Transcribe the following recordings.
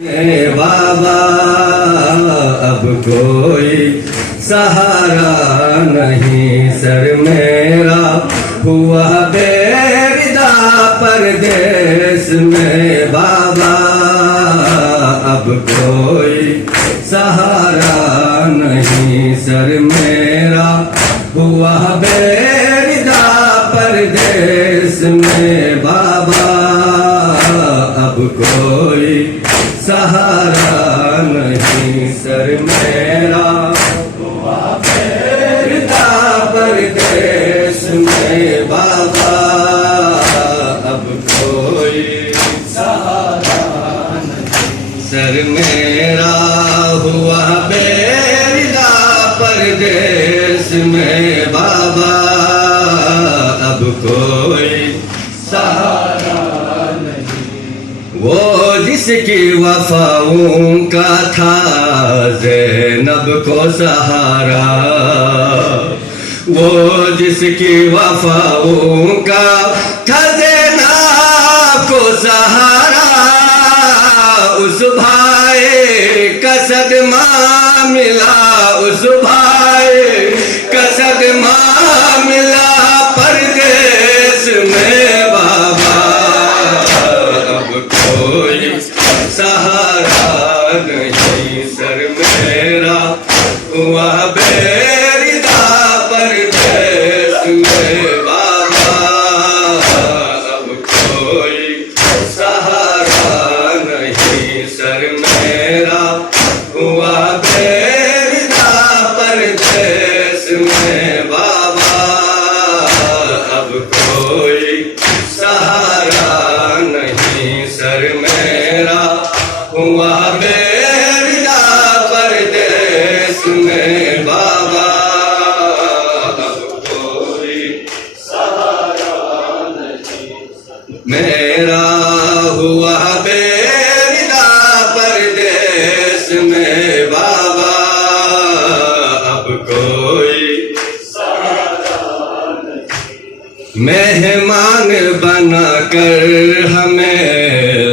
बाबा अब कोई सहारा नहीं, सर मेरा हुआ बेरिदा परदेश में। बाबा अब कोई सहारा नहीं, सर मेरा हुआ बेरिदा परदेश में। बाबा अब कोई सहारा नहीं, सर मेरा हुआ बेरिदा परदेश में। बाबा अब कोई सहारा नहीं, सर मेरा हुआ बेरिदा परदेश में। बाबा अब कोई सहारा नहीं, वो जिसकी वफाओं का था ज़ैनब को सहारा, वो जिसकी वफाओं का था ज़ैनब को सहारा, उस भाई का सदमा मिला, उस भाई का सदमा मिला परदेश में। बाबा अब कोई सहारा नहीं, सर मेरा हुआ बेरिदा परदेश में। बाबा अब कोई सहारा नहीं, सर मेरा हुआ बेरिदा परदेश में। बाबा अब कोई सहारा नहीं, सर मेरा हुआ बेरिदा परदेश में। बाबा अब कोई सहारा नहीं, मेरा हुआ बेरिदा परदेश में। बाबा अब कोई सहारा नहीं, मेहमान बनाकर हमें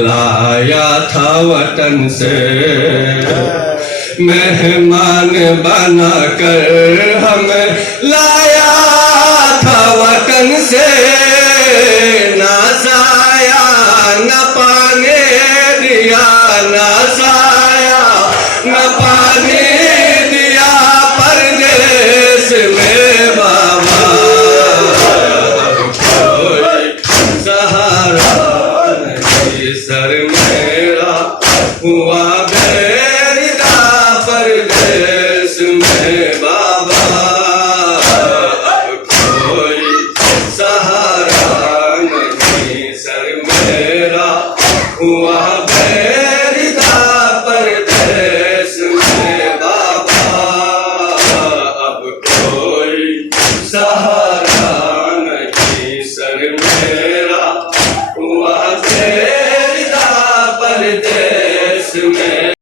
लाया था वतन से, मेहमान बनाकर हमें लाया था वतन से। ना साया न पाने दिया, ना साया न पाने दिया परदेश में। बाबा सहारा नहीं, सर मेरा हुआ